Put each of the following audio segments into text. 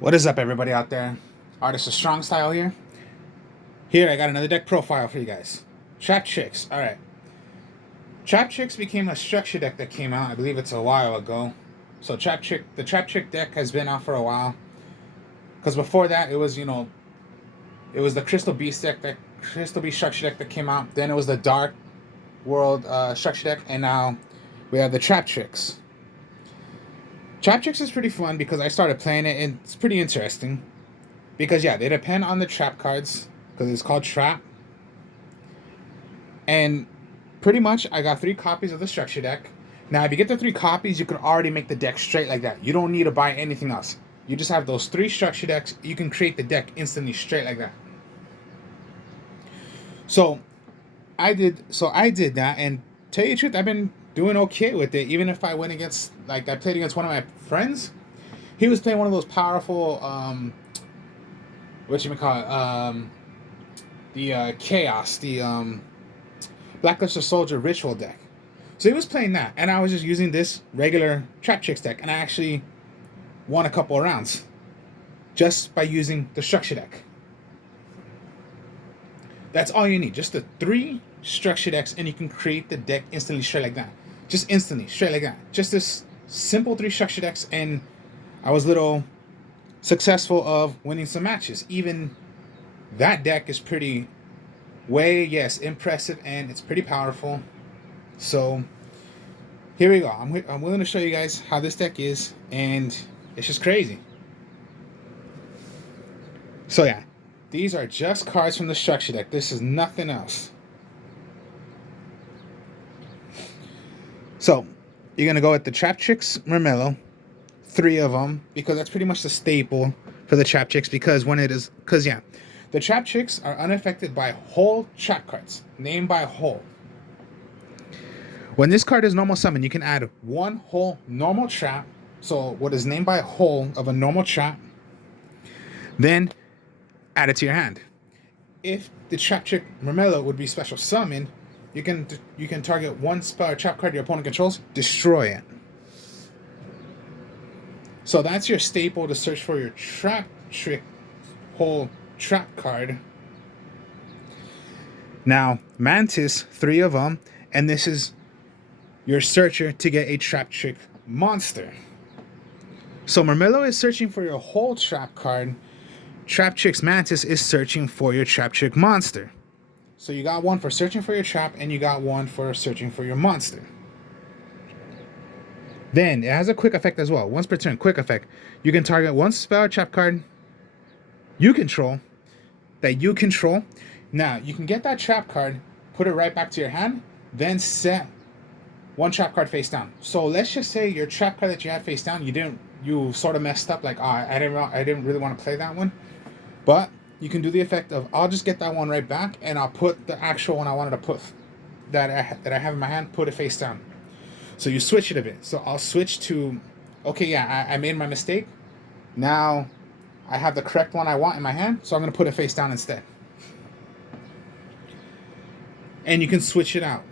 What is up, everybody out there? Artist of Strong Style here. Here, I got another deck profile for you guys. Traptrix. All right. Traptrix became a structure deck that came out. I believe it's a while ago. So the Traptrix deck has been out for a while. Because before that, it was the Crystal Beast structure deck that came out. Then it was the Dark World structure deck, and now we have the Traptrix. Traptrix is pretty fun because I started playing it, and it's pretty interesting. Because yeah, they depend on the trap cards because it's called trap. And pretty much I got 3 copies of the structure deck. Now if you get the 3 copies, you can already make the deck straight like that. You don't need to buy anything else. You just have those 3 structure decks, you can create the deck instantly straight like that. So I did that, and tell you the truth, I've been doing okay with it. Even if I went against, like, I played against one of my friends. He was playing one of those powerful what you call it, the chaos, the Blackluster Soldier ritual deck. So he was playing that, and I was just using this regular Traptrix deck, and I actually won a couple of rounds just by using the structure deck. That's all you need, just the 3 structure decks, and you can create the deck instantly straight like that. Just instantly straight like that. Just this simple 3 structure decks, and I was little successful of winning some matches. Even that deck is pretty impressive, and it's pretty powerful. So here we go. I'm willing to show you guys how this deck is, and it's just crazy. So yeah, these are just cards from the structure deck. This is nothing else. So you're gonna go with the Traptrix Mermello, 3 of them, because that's pretty much the staple for the Traptrix. The Traptrix are unaffected by whole trap cards, named by whole. When this card is normal summon, you can add 1 whole normal trap. So what is named by whole of a normal trap, then add it to your hand. If the Traptrix Mermello would be special summon, you can target 1 spell or trap card your opponent controls, destroy it. So that's your staple to search for your Traptrix whole trap card. Now, Mantis, 3 of them, and this is your searcher to get a Traptrix monster. So Mermello is searching for your whole trap card. Traptrix Mantis is searching for your Traptrix monster. So you got 1 for searching for your trap, and you got 1 for searching for your monster. Then it has a quick effect as well. Once per turn, quick effect. You can target 1 spell or trap card you control. Now you can get that trap card, put it right back to your hand, then set 1 trap card face down. So let's just say your trap card that you had face down, you sort of messed up. Like, I didn't really want to play that one, but you can do the effect of, I'll just get that one right back, and I'll put the actual one I wanted to put that I have in my hand, put it face down. So you switch it a bit. So I'll switch to, okay, yeah, I made my mistake. Now I have the correct one I want in my hand, so I'm going to put it face down instead. And you can switch it out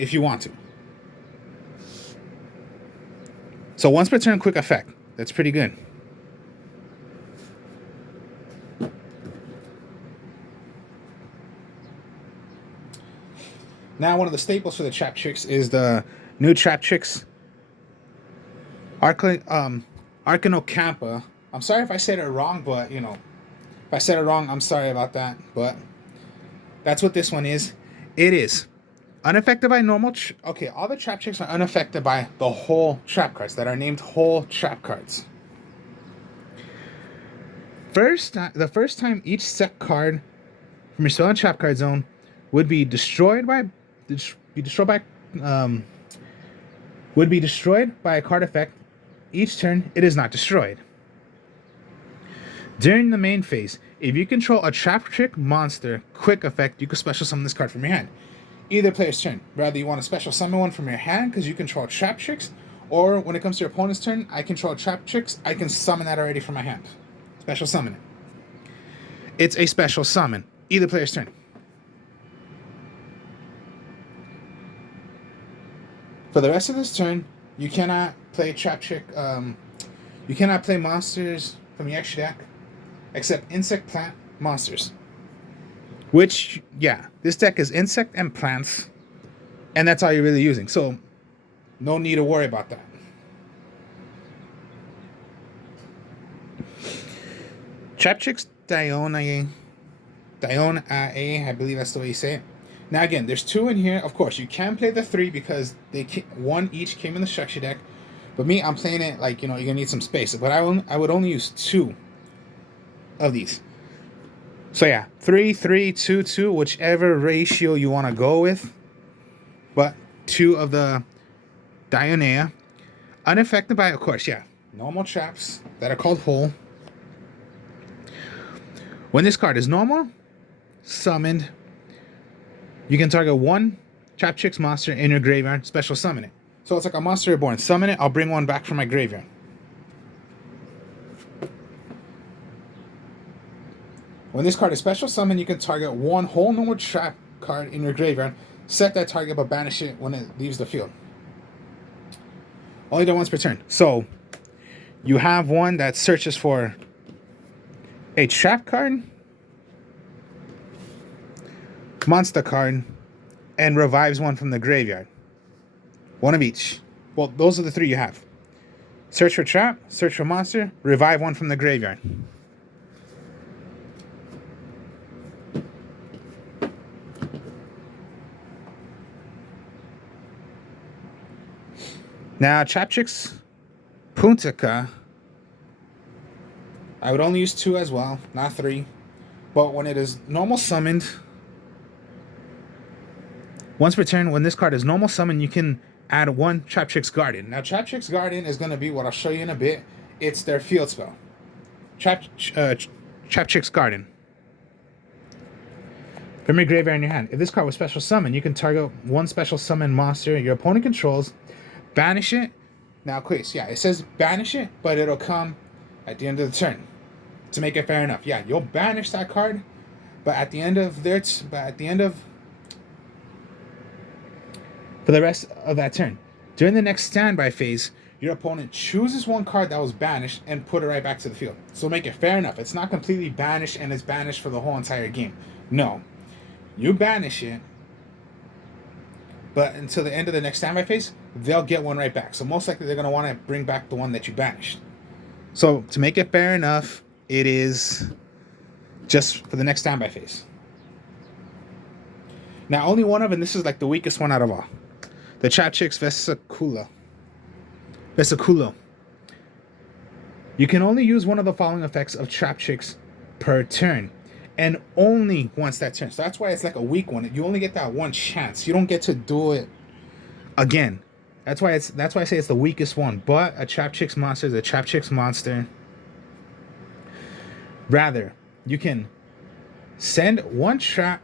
if you want to. So once per turn, quick effect. That's pretty good. Now, one of the staples for the Traptrix is the new Traptrix Arcanocampa. I'm sorry if I said it wrong, but if I said it wrong, I'm sorry about that. But that's what this one is. It is unaffected by normal. Okay, all the Traptrix are unaffected by the whole trap cards that are named whole trap cards. The first time each set card from your spell and trap card zone would be destroyed by a card effect. Each turn, it is not destroyed. During the main phase, if you control a Traptrix monster, quick effect, you can special summon this card from your hand. Either player's turn. Whether you want to special summon one from your hand because you control Traptrix, or when it comes to your opponent's turn, I control Traptrix, I can summon that already from my hand. Special summon it. It's a special summon. Either player's turn. For the rest of this turn, you cannot play Traptrix You cannot play monsters from your extra deck except insect, plant, monsters. Which, yeah, this deck is insect and plants, and that's all you're really using. So, no need to worry about that. Traptrix Dionae, I believe that's the way you say it. Now again, there's 2 in here. Of course, you can play the 3 because they 1 each came in the structure deck. But me, I'm playing it like, you're gonna need some space. But I would only use 2 of these. So yeah, 3, 3, 2, 2, whichever ratio you want to go with. But 2 of the Dionea, unaffected by, of course, yeah, normal traps that are called whole. When this card is normal, summoned, you can target 1 Traptrix monster in your graveyard, special summon it. So it's like a monster reborn. Summon it, I'll bring 1 back from my graveyard. When this card is special summon, you can target 1 whole normal trap card in your graveyard. Set that target, but banish it when it leaves the field. Only done once per turn. So you have 1 that searches for a trap card, monster card, and revives 1 from the graveyard. 1 of each. Well, those are the 3 you have. Search for trap, search for monster, revive 1 from the graveyard. Now, Traptrix Puntica, I would only use 2 as well, not 3. But when it is normal summoned, once per turn, when this card is normal summoned, you can add 1 Traptrix Guardian. Now, Traptrix Guardian is going to be what I'll show you in a bit. It's their field spell. Traptrix Guardian. From your graveyard in your hand. If this card was special summon, you can target 1 special summon monster your opponent controls, banish it. Now, quiz, yeah, it says banish it, but it'll come at the end of the turn to make it fair enough. Yeah, you'll banish that card, but at the end of for the rest of that turn, during the next standby phase, your opponent chooses 1 card that was banished and put it right back to the field. So make it fair enough. It's not completely banished and it's banished for the whole entire game. No, you banish it, but until the end of the next standby phase, they'll get 1 right back. So most likely they're going to want to bring back the one that you banished. So to make it fair enough, it is just for the next standby phase. Now only 1 of, and this is like the weakest one out of all, the Traptrix Vesiculo. You can only use 1 of the following effects of Traptrix per turn, and only once that turn. So that's why it's like a weak one. You only get that 1 chance. You don't get to do it again. That's why I say it's the weakest one. But a Traptrix monster is a Traptrix monster. Rather, you can send 1 trap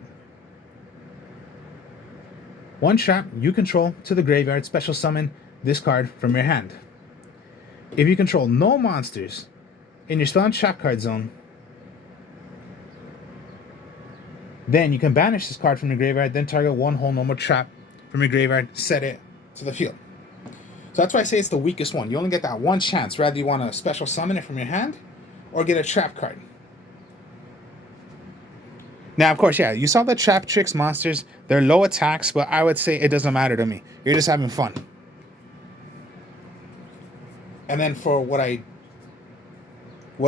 you control to the graveyard, special summon this card from your hand. If you control no monsters in your spell and trap card zone, then you can banish this card from your graveyard, then target 1 whole normal trap from your graveyard, set it to the field. So that's why I say it's the weakest one. You only get that 1 chance. Rather you want to special summon it from your hand or get a trap card. Now, of course, yeah, you saw the Traptrix monsters. They're low attacks, but I would say it doesn't matter to me. You're just having fun. And then for what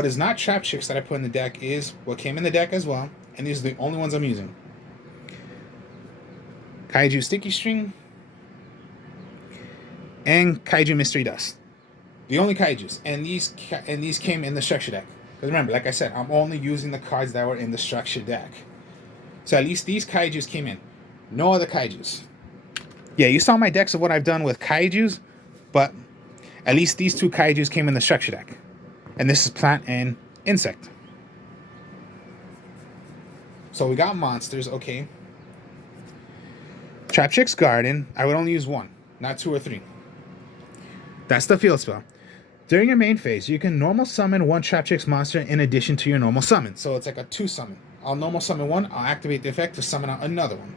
is not Traptrix that I put in the deck is what came in the deck as well. And these are the only ones I'm using. Kaiju Sticky String and Kaiju Mystery Dust. The only Kaijus. And these came in the structure deck. Because remember, like I said, I'm only using the cards that were in the structure deck. So at least these Kaijus came in. No other Kaijus. Yeah, you saw my decks of what I've done with Kaijus, but at least these 2 Kaijus came in the structure deck. And this is plant and insect. So we got monsters, okay. Traptrix Garden, I would only use 1, not 2 or 3. That's the field spell. During your main phase, you can normal summon 1 Traptrix monster in addition to your normal summon. So it's like a 2 summon. I'll normal summon 1, I'll activate the effect to summon out another one.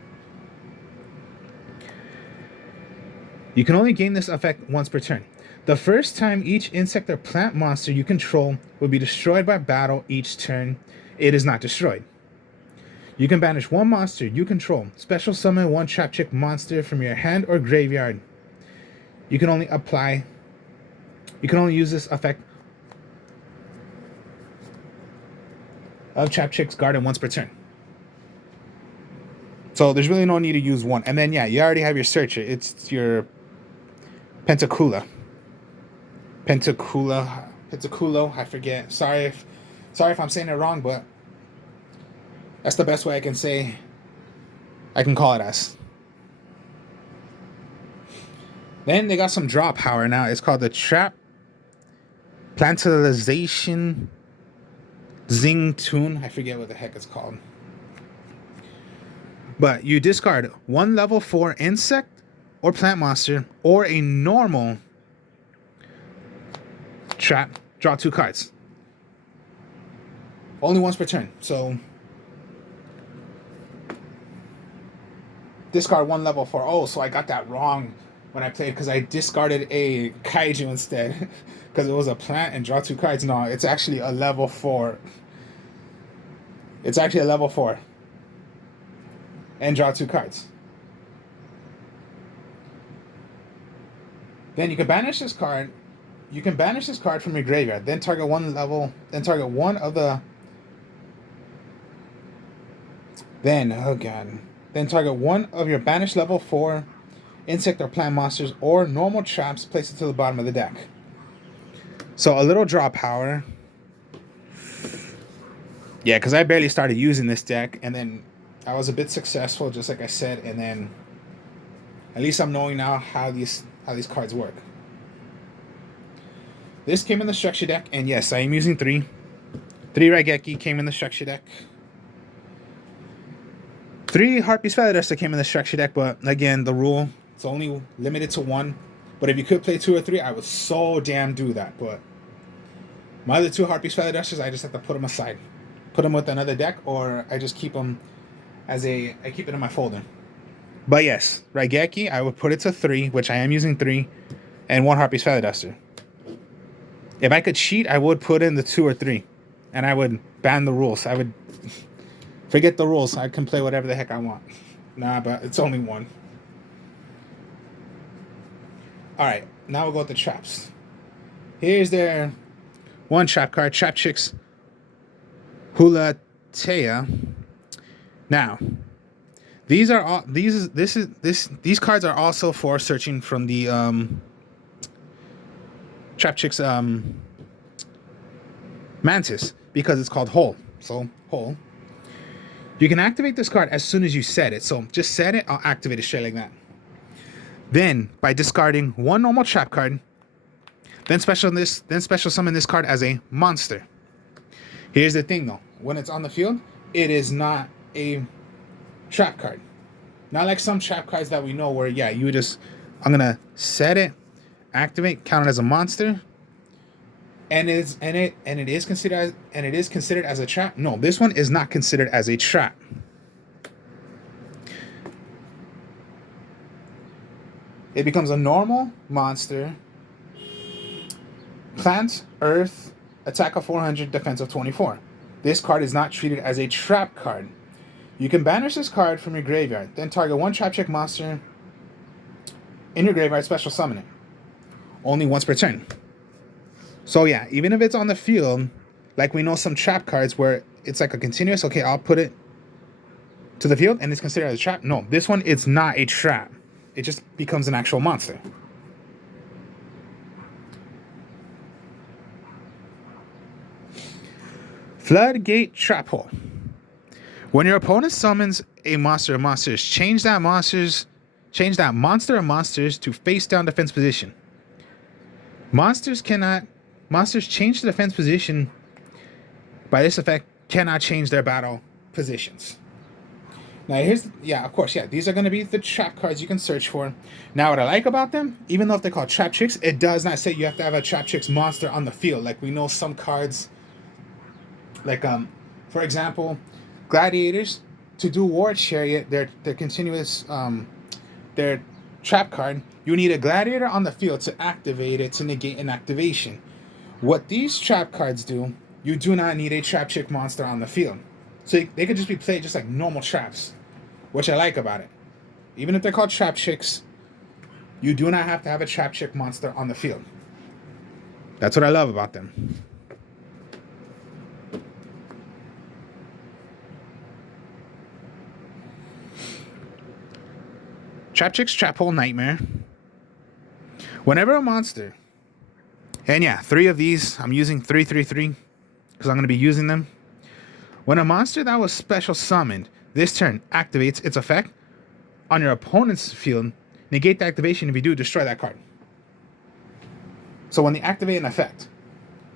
You can only gain this effect once per turn. The first time each insect or plant monster you control will be destroyed by battle each turn, it is not destroyed. You can banish one monster you control. Special summon one traptrix monster from your hand or graveyard. You can only use this effect of traptrix garden once per turn. So there's really no need to use one. And then yeah, you already have your searcher. It's your Pentaculo. I forget. Sorry if I'm saying it wrong, but that's the best way I can call it as. Then they got some draw power now. It's called the Trap Plantalization Zing Tune. I forget what the heck it's called. But you discard one level 4 insect or plant monster or a normal trap. Draw 2 cards. Only once per turn. So discard one level 4. Oh, so I got that wrong when I played because I discarded a kaiju instead because it was a plant and draw 2 cards. No, it's actually a level 4. It's actually a level 4. And draw 2 cards. Then you can banish this card. You can banish this card from your graveyard. Then target one level. Then target one of the. Then target one of your banished level 4 insect or plant monsters or normal traps. Place it to the bottom of the deck. So a little draw power. Yeah, because I barely started using this deck, and then I was a bit successful, just like I said, and then at least I'm knowing now how these cards work. This came in the structure deck, and yes, I am using 3. 3 Raigeki came in the structure deck. 3 Harpy's Feather Duster came in the structure deck, but again, the rule, it's only limited to 1. But if you could play 2 or 3, I would so damn do that. But my other 2 Harpy's Feather Dusters, I just have to put them aside. Put them with another deck, or I just keep them I keep it in my folder. But yes, Raigeki, I would put it to 3, which I am using 3, and 1 Harpy's Feather Duster. If I could cheat, I would put in the 2 or 3, and I would ban the rules. I would forget the rules. I can play whatever the heck I want. Nah, but it's only 1. Alright, now we'll go with the traps. Here's their 1 trap card, Traptrix Hulatea. Now, these cards are also for searching from the Traptrix Mantis because it's called Hole. So Hole. You can activate this card as soon as you set it. So just set it, I'll activate it straight like that. Then by discarding 1 normal trap card, then special summon this card as a monster. Here's the thing though, when it's on the field, it is not a trap card. Not like some trap cards that we know where I'm gonna set it, activate, count it as a monster, and it is considered as a trap. No, this one is not considered as a trap. It becomes a normal monster. Plant, earth, attack of 400, defense of 24. This card is not treated as a trap card. You can banish this card from your graveyard, then target 1 traptrix monster in your graveyard, special summon it. Only once per turn. So yeah, even if it's on the field, like we know some trap cards where it's like a continuous, okay, I'll put it to the field and it's considered as a trap. No, this one is not a trap. It just becomes an actual monster. Floodgate Trap Hole. When your opponent summons a monster or monsters, change that monster or monsters to face down defense position. Monsters change the defense position by this effect cannot change their battle positions. Now these are going to be the trap cards you can search for. Now what I like about them, even though if they're called Traptrix, it does not say you have to have a Traptrix monster on the field. Like we know some cards, like for example, Gladiators, to do War Chariot, their continuous their trap card, you need a gladiator on the field to activate it to negate an activation. What these trap cards do, you do not need a trap chick monster on the field. So they could just be played just like normal traps, which I like about it. Even if they're called trap chicks, you do not have to have a trap chick monster on the field. That's what I love about them. Trap Chick's Trap Hole Nightmare. Whenever a monster, and yeah, 3 of these, I'm using 333 because I'm going to be using them. When a monster that was special summoned this turn activates its effect on your opponent's field, negate the activation. If you do, destroy that card. So when they activate an effect,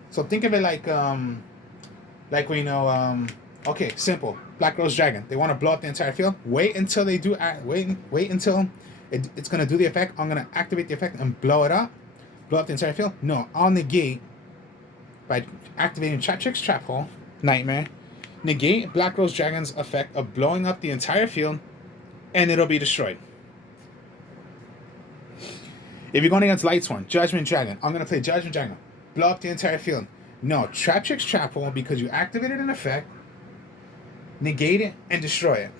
so think of it like we know, okay, simple. Black Rose Dragon. They want to blow up the entire field. Wait until they do. Wait until it's gonna do the effect. I'm gonna activate the effect and blow it up. Blow up the entire field. No, I'll negate by activating Trap Chick's Trap Hole Nightmare. Negate Black Rose Dragon's effect of blowing up the entire field, and it'll be destroyed. If you're going against Lightsworn, Judgment Dragon, I'm gonna play Judgment Dragon. Blow up the entire field. No, Trap Chick's Trap Hole because you activated an effect. Negate it and destroy it.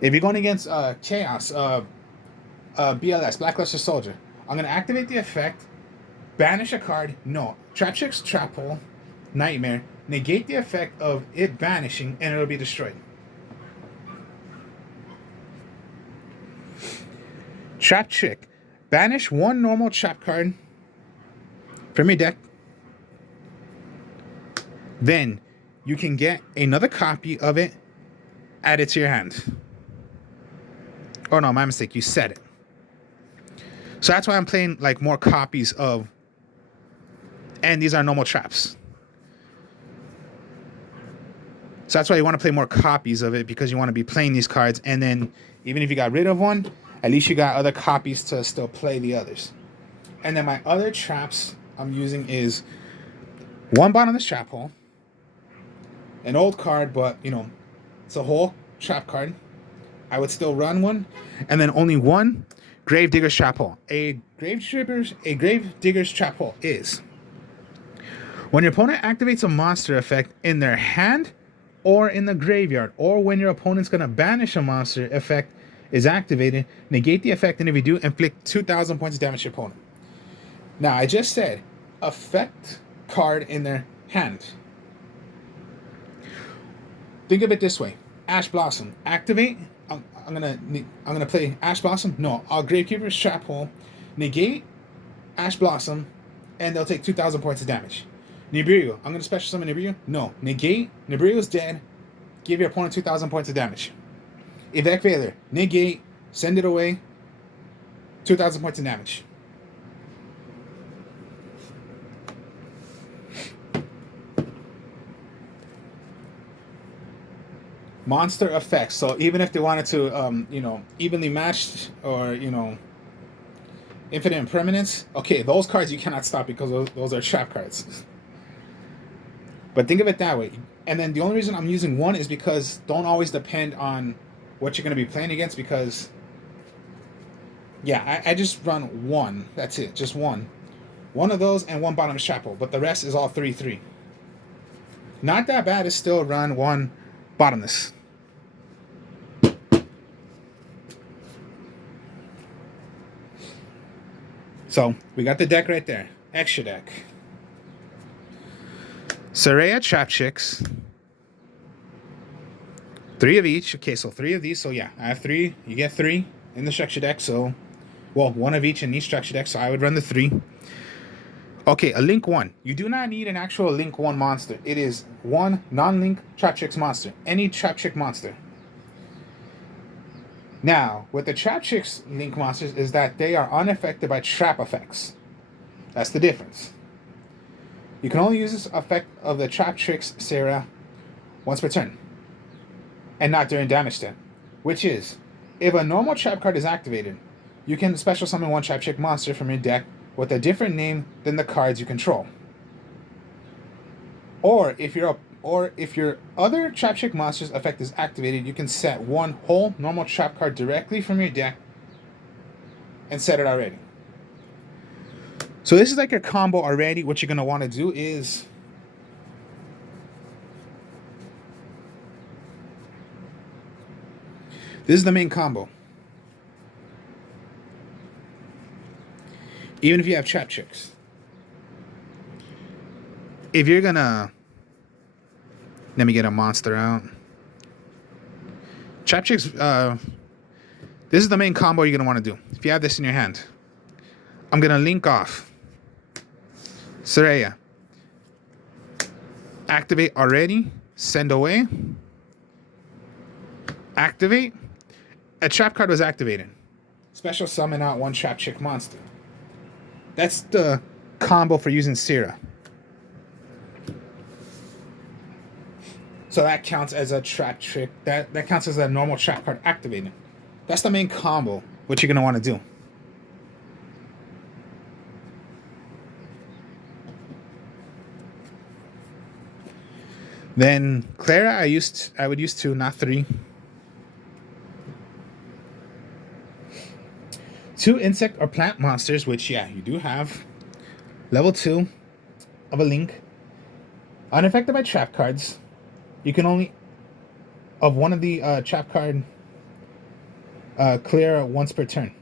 If you're going against Chaos, BLS, Blackluster Soldier, I'm going to activate the effect, banish a card. No, Trap Chick's Trap Hole, Nightmare, negate the effect of it banishing, and it'll be destroyed. Trap Chick, banish 1 normal trap card from your deck. Then you can get another copy of it added to your hand. Oh no, my mistake. You said it. So that's why I'm playing like more copies of, and these are normal traps. So that's why you want to play more copies of it, because you want to be playing these cards, and then even if you got rid of one, at least you got other copies to still play the others. And then my other traps I'm using is 1 bottomless trap hole. An old card, but you know, it's a whole trap card. I would still run one, and then only 1 Gravedigger's Trap Hole. A Gravedigger's Trap Hole is when your opponent activates a monster effect in their hand or in the graveyard, or when your opponent's gonna banish a monster effect is activated, negate the effect, and if you do, inflict 2,000 points of damage to your opponent. Now I just said effect card in their hand. Think of it this way: Ash Blossom, activate. I'm gonna play Ash Blossom. No, I'll Gravekeeper's Trap Hole, negate Ash Blossom, and they'll take 2,000 points of damage. Nibiru, I'm gonna special summon Nibiru. No, negate. Nibiru's dead. Give your opponent 2,000 points of damage. Evac Veiler, negate. Send it away. 2,000 points of damage. Monster effects. So even if they wanted to, evenly matched or, infinite impermanence, okay, those cards you cannot stop because those are trap cards. But think of it that way. And then the only reason I'm using 1 is because don't always depend on what you're going to be playing against, because, yeah, I just run 1. That's it, just 1. 1 of those and 1 bottomless trap hole, but the rest is all 3/3. Not that bad to still run 1 bottomless. So we got the deck right there. Extra deck. Soraya Trap Chicks. 3 of each. Okay, so 3 of these. So yeah, I have 3. You get 3 in the structure deck. So, well, 1 of each in each structure deck. So I would run the 3. Okay, a Link 1. You do not need an actual Link 1 monster. It is 1 non-Link Trap Chicks monster. Any Trap Chick monster. Now, with the Trap Chicks Link monsters is that they are unaffected by trap effects. That's the difference. You can only use this effect of the Trap Tricks Sarah once per turn, and not during damage step. Which is, if a normal trap card is activated, you can special summon 1 Trap Chick monster from your deck with a different name than the cards you control. Or if your or if your other Trap Trick monster's effect is activated, you can set one whole normal trap card directly from your deck and set it already. So this is like your combo already. What you're going to want to do is this is the main combo. Even if you have Trap Tricks. If you're going to... Let me get a monster out. Trap Tricks, this is the main combo you're going to want to do. If you have this in your hand. I'm going to link off Soraya. Activate already. Send away. Activate. A trap card was activated. Special summon out one Trap Trick monster. That's the combo for using Sira. So that counts as a Trap Trick. That counts as a normal trap card activated. That's the main combo, what you're going to want to do. Then Clara, I would use 2, not 3. 2 insect or plant monsters, which, yeah, you do have. Level 2 of a link. Unaffected by trap cards. You can only... Of one of the trap card... clear once per turn.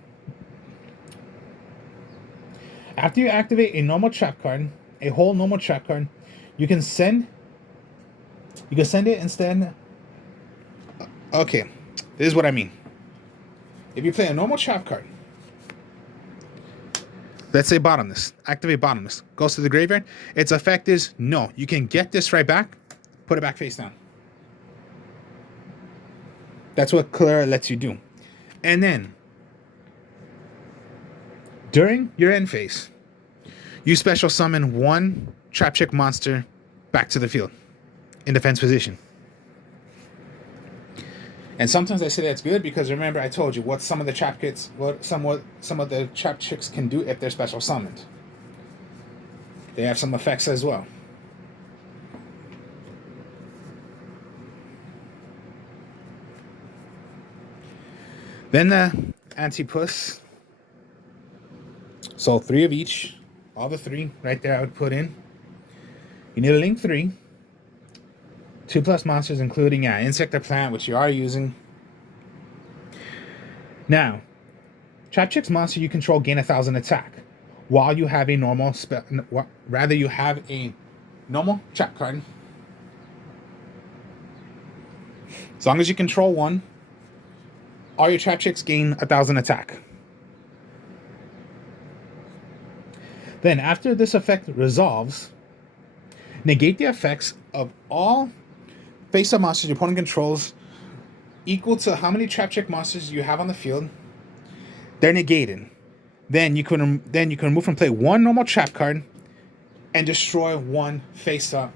After you activate a normal trap card, a whole normal trap card, you can send it instead. Okay, this is what I mean. If you play a normal trap card, let's say bottomless, activate bottomless, goes to the graveyard, its effect is no. You can get this right back, put it back face down. That's what Clara lets you do. And then, during your end phase, you special summon one Trap Trick monster back to the field in defense position. And sometimes I say that's good because remember I told you what some of the trap kits, what some of the Trap Tricks can do if they're special summoned. They have some effects as well. Then the Anti-Puss. So 3 of each. All the 3 right there I would put in. You need a link 3. 2+ monsters including insect or plant, which you are using. Now, Trap Trick's monster you control gain 1,000 attack. While you have a normal you have a normal trap card. As long as you control one, all your Trap Tricks gain 1,000 attack. Then, after this effect resolves, negate the effects of all face-up monsters your opponent controls equal to how many Trap Trick monsters you have on the field. They're negated. Then you can remove from play one normal trap card and destroy one face-up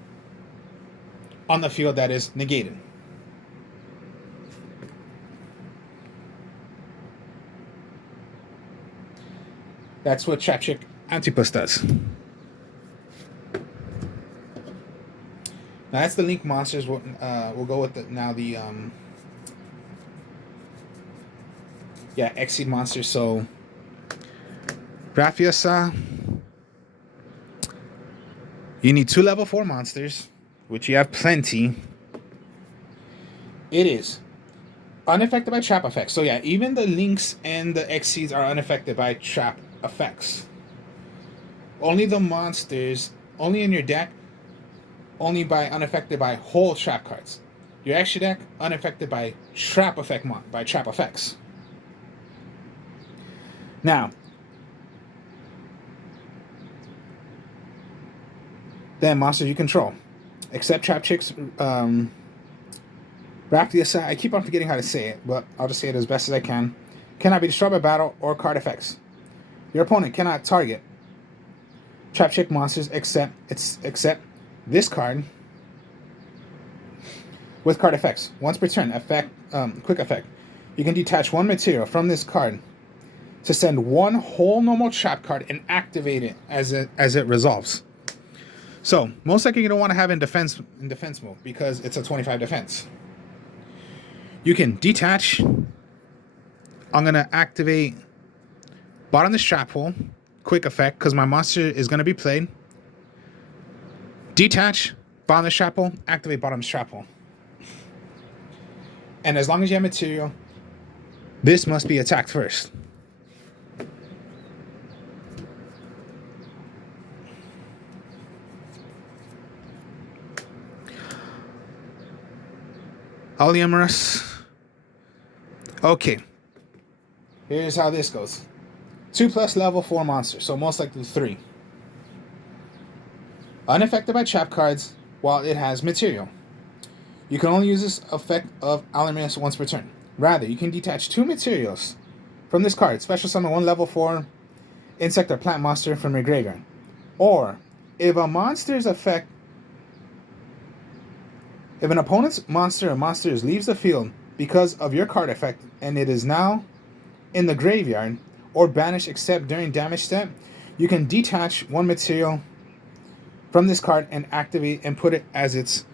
on the field that is negated. That's what Trap Trick Anti-Puss does. Now that's the link monsters. We'll go with Exceed monsters. So Rafiasa, you need 2 level 4 monsters, which you have plenty. It is unaffected by trap effects. So yeah, even the links and the Exceeds are unaffected by trap effects. Only the monsters, only in your deck, only unaffected by whole trap cards. Your extra deck unaffected by trap effects. Now, then monsters you control, except Trap Tricks. Raptiasa, I keep on forgetting how to say it, but I'll just say it as best as I can. Cannot be destroyed by battle or card effects. Your opponent cannot target Trap Trick monsters except this card with card effects. Once per turn, quick effect. You can detach one material from this card to send one whole normal trap card and activate it as it resolves. So most likely you don't want to have in defense mode because it's a 25 defense. You can detach. I'm gonna activate bottom the strap hole, quick effect, because my monster is gonna be played. Detach, bottom the strap hole, activate bottom strap hole. And as long as you have material, this must be attacked first. Polyamorous. Okay. Here's how this goes. 2+ level 4 monster, so most likely 3. Unaffected by trap cards while it has material. You can only use this effect of Polyamorous once per turn. Rather, you can detach 2 materials from this card. Special summon 1 level 4 insect or plant monster from your graveyard. Or, if a monster's effect... If an opponent's monster or monsters leaves the field because of your card effect and it is now in the graveyard or banished except during damage step, you can detach 1 material from this card and activate and put it as its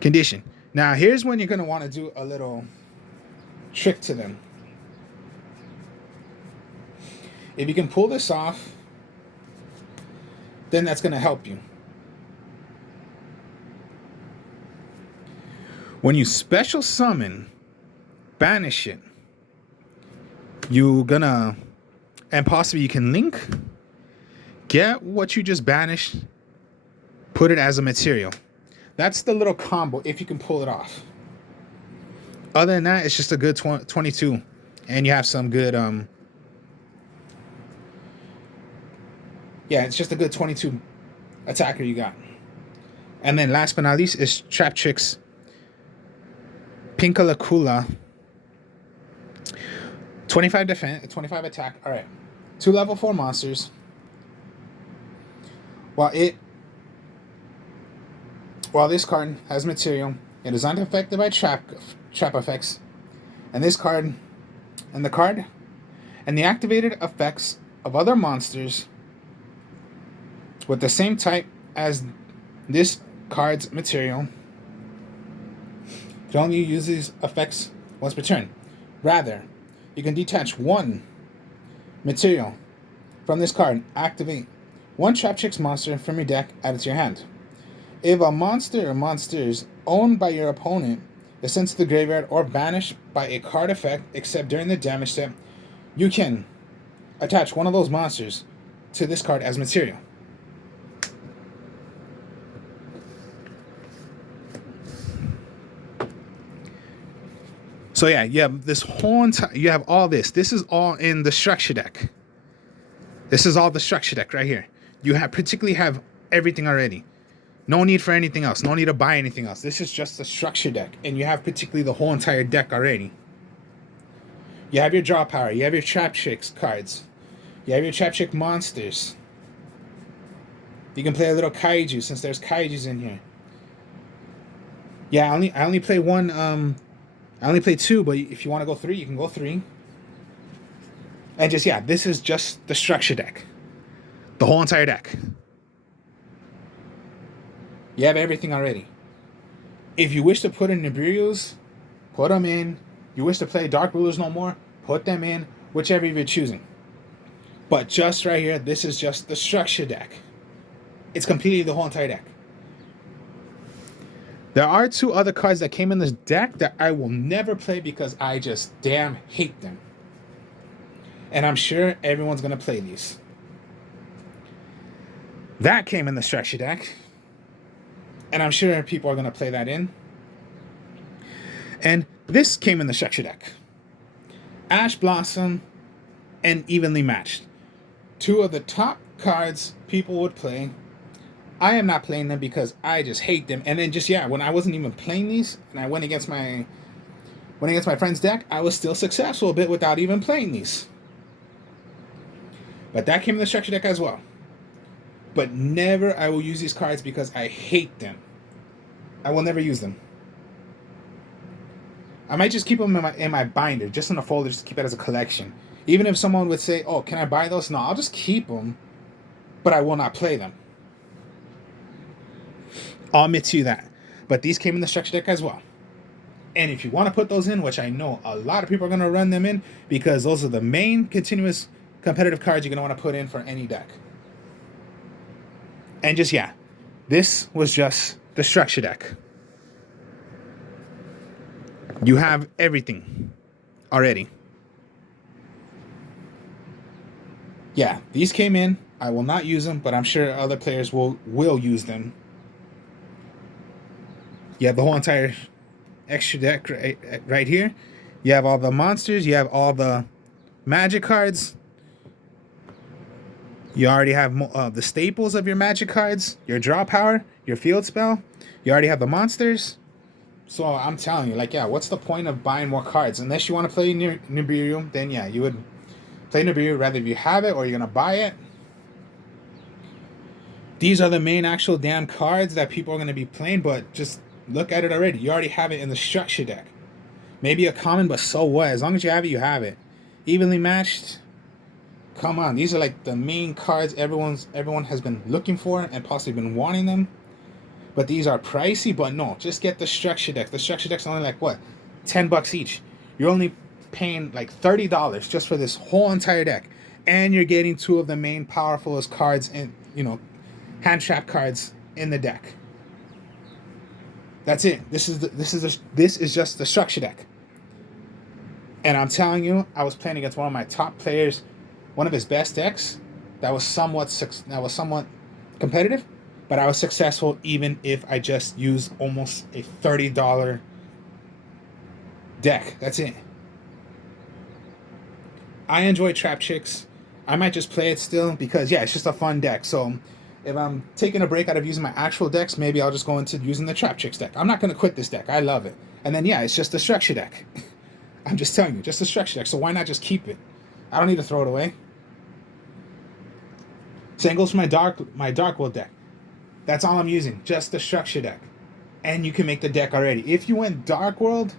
condition. Now here's when you're going to want to do a little trick to them. If you can pull this off, then that's going to help you. When you special summon, banish it, you're gonna, and possibly you can link, get what you just banished, put it as a material. That's the little combo if you can pull it off. Other than that, it's just a good 22, and you have some good yeah, it's just a good 22 attacker you got. And then last but not least is Traptrix Pinkalakula. 25 defense, 25 attack. All right. 2 level 4 monsters. While this card has material, it is unaffected by trap effects. And this card and the activated effects of other monsters with the same type as this card's material. You can only use these effects once per turn. Rather, you can detach 1 material from this card, activate 1 Traptrix monster from your deck, add it to your hand. If a monster or monsters owned by your opponent is sent to the graveyard or banished by a card effect except during the damage step, you can attach 1 of those monsters to this card as material. So yeah, you have this whole entire, you have all this. This is all in the structure deck. This is all the structure deck right here. You have particularly have everything already. No need for anything else. No need to buy anything else. This is just the structure deck, and you have particularly the whole entire deck already. You have your draw power. You have your Traptrix cards. You have your Traptrix monsters. You can play a little kaiju since there's kaijus in here. Yeah, I only play 1. I only play 2, but if you want to go 3, you can go 3. And just, yeah, this is just the structure deck. The whole entire deck. You have everything already. If you wish to put in Nibiru's, put them in. You wish to play Dark Rulers no more, put them in. Whichever you're choosing. But just right here, this is just the structure deck. It's completely the whole entire deck. There are 2 other cards that came in this deck that I will never play because I just damn hate them. And I'm sure everyone's going to play these. That came in the structure deck. And I'm sure people are going to play that in. And this came in the structure deck. Ash Blossom and Evenly Matched. 2 of the top cards people would play. I am not playing them because I just hate them. And then just, yeah, when I wasn't even playing these and I went against my friend's deck, I was still successful a bit without even playing these. But that came in the structure deck as well. But never I will use these cards because I hate them. I will never use them. I might just keep them in my binder, just in a folder, just to keep it as a collection. Even if someone would say, oh, can I buy those? No, I'll just keep them, but I will not play them. I'll admit to you that. But these came in the structure deck as well. And if you want to put those in, which I know a lot of people are going to run them in, because those are the main continuous competitive cards you're going to want to put in for any deck. And just, yeah, this was just the structure deck. You have everything already. Yeah, these came in. I will not use them, but I'm sure other players will use them. You have the whole entire extra deck right here. You have all the monsters. You have all the magic cards. You already have the staples of your magic cards, your draw power, your field spell. You already have the monsters. So I'm telling you, like, yeah, what's the point of buying more cards? Unless you want to play Nibiru, then yeah, you would play Nibiru, rather if you have it or you're going to buy it. These are the main actual damn cards that people are going to be playing, but just look at it already. You already have it in the structure deck. Maybe a common, but so what? As long as you have it, you have it. Evenly matched. Come on, these are like the main cards everyone has been looking for and possibly been wanting them. But these are pricey, but no, just get the structure deck. The structure deck's only like what? $10 each. You're only paying like $30 just for this whole entire deck. And you're getting two of the main powerfulest cards in, hand trap cards in the deck. That's it. This is just the structure deck. And I'm telling you, I was playing against one of my top players, one of his best decks that was somewhat competitive, but I was successful even if I just used almost a $30 deck. That's it. I enjoy traptrix. I might just play it still because, yeah, it's just a fun deck. So if I'm taking a break out of using my actual decks, maybe I'll just go into using the traptrix deck. I'm not going to quit this deck. I love it. And then, yeah, it's just the structure deck. I'm just telling you, just the structure deck. So why not just keep it? I don't need to throw it away. Same goes for my Dark World deck. That's all I'm using, just the structure deck. And you can make the deck already. If you went Dark World,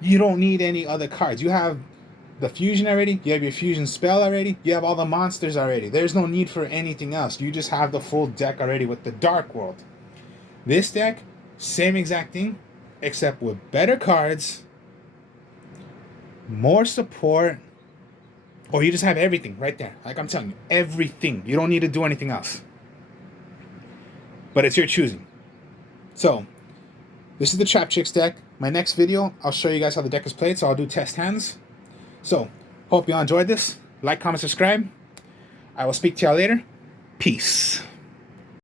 you don't need any other cards. You have the fusion already. You have your fusion spell already. You have all the monsters already. There's no need for anything else. You just have the full deck already with the Dark World. This deck, same exact thing, except with better cards, more support, or you just have everything right there. Like I'm telling you, everything. You don't need to do anything else. But it's your choosing. So, this is the traptrix deck. My next video, I'll show you guys how the deck is played, so I'll do test hands. So, hope you all enjoyed this. Like, comment, subscribe. I will speak to y'all later. Peace.